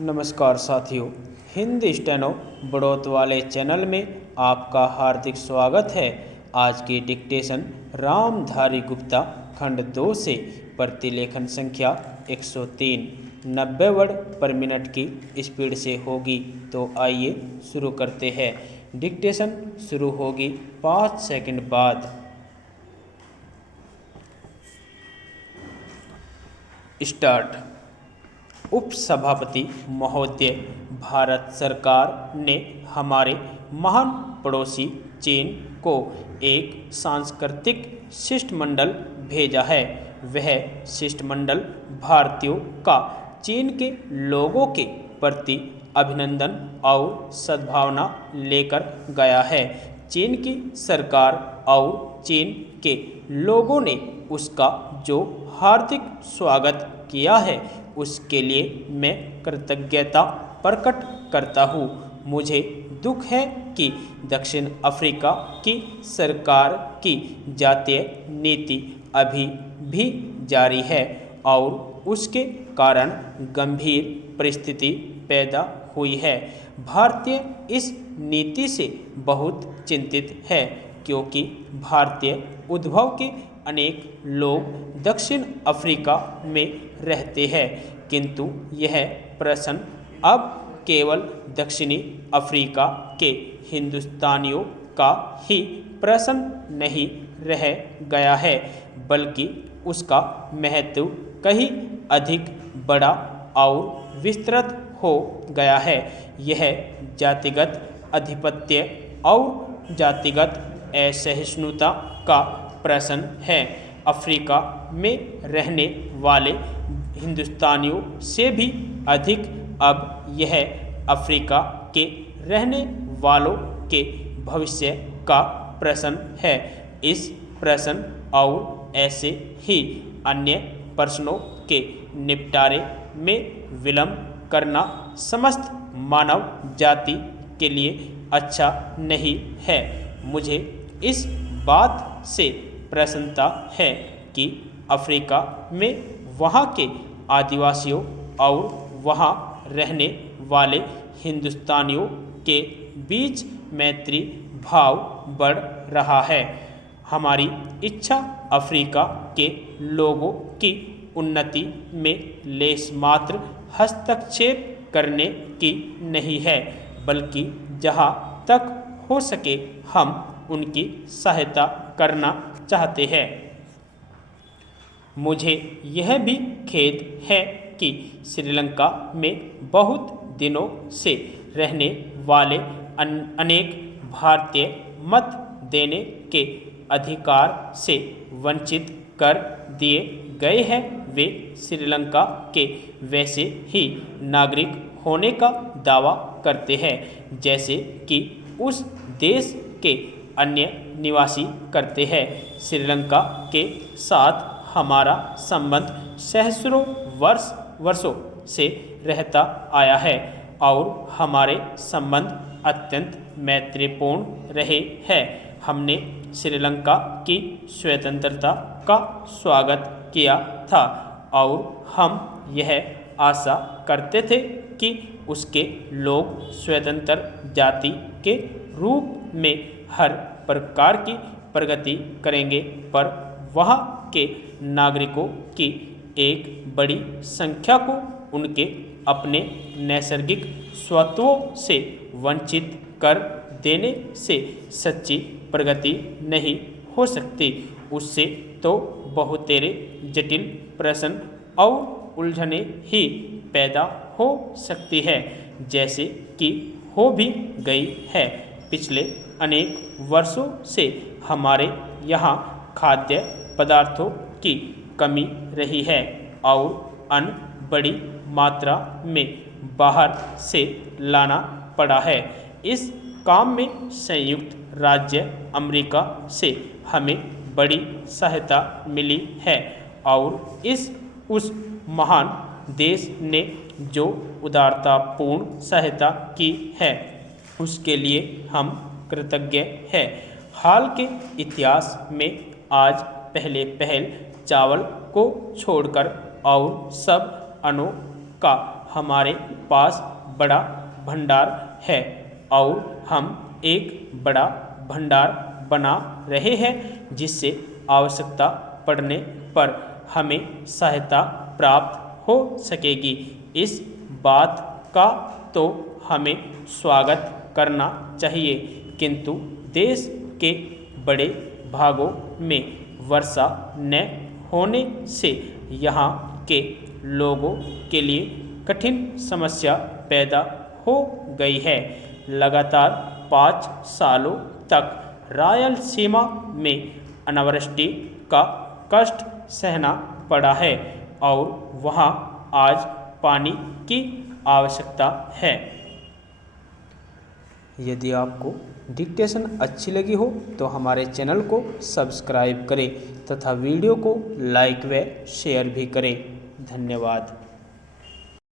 नमस्कार साथियों, हिंदी स्टेनो बढ़ोत वाले चैनल में आपका हार्दिक स्वागत है। आज की डिक्टेशन रामधारी गुप्ता खंड 2 से प्रतिलेखन संख्या 103 90 वर्ड पर मिनट की स्पीड से होगी। तो आइए शुरू करते हैं। डिक्टेशन शुरू होगी 5 सेकंड बाद। स्टार्ट। उपसभापति महोदय, भारत सरकार ने हमारे महान पड़ोसी चीन को एक सांस्कृतिक शिष्टमंडल भेजा है। वह शिष्टमंडल भारतीयों का चीन के लोगों के प्रति अभिनंदन और सद्भावना लेकर गया है। चीन की सरकार और चीन के लोगों ने उसका जो हार्दिक स्वागत किया है उसके लिए मैं कृतज्ञता प्रकट करता हूँ। मुझे दुख है कि दक्षिण अफ्रीका की सरकार की जातीय नीति अभी भी जारी है और उसके कारण गंभीर परिस्थिति पैदा हुई है। भारतीय इस नीति से बहुत चिंतित है क्योंकि भारतीय उद्भव के अनेक लोग दक्षिण अफ्रीका में रहते हैं, किंतु यह प्रश्न अब केवल दक्षिणी अफ्रीका के हिंदुस्तानियों का ही प्रश्न नहीं रह गया है, बल्कि उसका महत्व कहीं अधिक बड़ा और विस्तृत हो गया है। यह जातिगत आधिपत्य और जातिगत असहिष्णुता का प्रश्न है। अफ्रीका में रहने वाले हिंदुस्तानियों से भी अधिक अब यह अफ्रीका के रहने वालों के भविष्य का प्रश्न है। इस प्रश्न और ऐसे ही अन्य प्रश्नों के निपटारे में विलंब करना समस्त मानव जाति के लिए अच्छा नहीं है। मुझे इस बात से प्रसन्नता है कि अफ्रीका में वहाँ के आदिवासियों और वहाँ रहने वाले हिंदुस्तानियों के बीच मैत्री भाव बढ़ रहा है। हमारी इच्छा अफ्रीका के लोगों की उन्नति में लेशमात्र हस्तक्षेप करने की नहीं है, बल्कि जहाँ तक हो सके हम उनकी सहायता करना चाहते हैं। मुझे यह भी खेद है कि श्रीलंका में बहुत दिनों से रहने वाले अनेक भारतीय मत देने के अधिकार से वंचित कर दिए गए हैं। वे श्रीलंका के वैसे ही नागरिक होने का दावा करते हैं जैसे कि उस देश के अन्य निवासी करते हैं। श्रीलंका के साथ हमारा संबंध सहस्रों वर्षों से रहता आया है और हमारे संबंध अत्यंत मैत्रीपूर्ण रहे हैं। हमने श्रीलंका की स्वतंत्रता का स्वागत किया था और हम यह आशा करते थे कि उसके लोग स्वतंत्र जाति के रूप में हर प्रकार की प्रगति करेंगे, पर वहाँ के नागरिकों की एक बड़ी संख्या को उनके अपने नैसर्गिक स्वत्वों से वंचित कर देने से सच्ची प्रगति नहीं हो सकती। उससे तो बहुतेरे जटिल प्रश्न और उलझने ही पैदा हो सकती है, जैसे कि हो भी गई है। पिछले अनेक वर्षों से हमारे यहाँ खाद्य पदार्थों की कमी रही है और अन्न बड़ी मात्रा में बाहर से लाना पड़ा है। इस काम में संयुक्त राज्य अमेरिका से हमें बड़ी सहायता मिली है और उस महान देश ने जो उदारतापूर्ण सहायता की है उसके लिए हम कृतज्ञ हैं। हाल के इतिहास में आज पहल चावल को छोड़कर और सब अन्नों का हमारे पास बड़ा भंडार है और हम एक बड़ा भंडार बना रहे हैं जिससे आवश्यकता पड़ने पर हमें सहायता प्राप्त हो सकेगी। इस बात का तो हमें स्वागत करना चाहिए, किंतु देश के बड़े भागों में वर्षा न होने से यहाँ के लोगों के लिए कठिन समस्या पैदा हो गई है। लगातार 5 सालों तक रायलसीमा में अनावृष्टि का कष्ट सहना पड़ा है और वहाँ आज पानी की आवश्यकता है। यदि आपको डिक्टेशन अच्छी लगी हो तो हमारे चैनल को सब्सक्राइब करें तथा वीडियो को लाइक व शेयर भी करें। धन्यवाद।